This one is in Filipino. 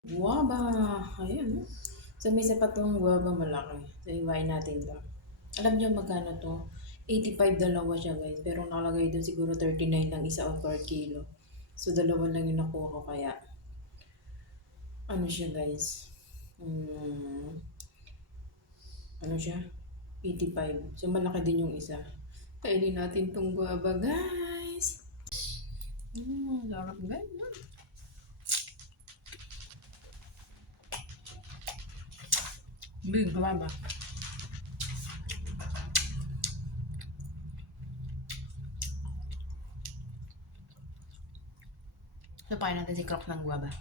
Guava, ayan, oh. So, may isa pa 'tong guava malaki. So, hiwain natin 'to. Alam niyo magkano 'to? 85 dalawa siya guys, pero nakalagay dun siguro 39 lang isa o per kilo. So, dalawa lang yung nakuha ko kaya ano siya guys, ano siya, 85. So, malaki din yung isa. Kainin natin 'tong guava guys. Sarap guys. Big guava. So, paano natin si Croc ng guava?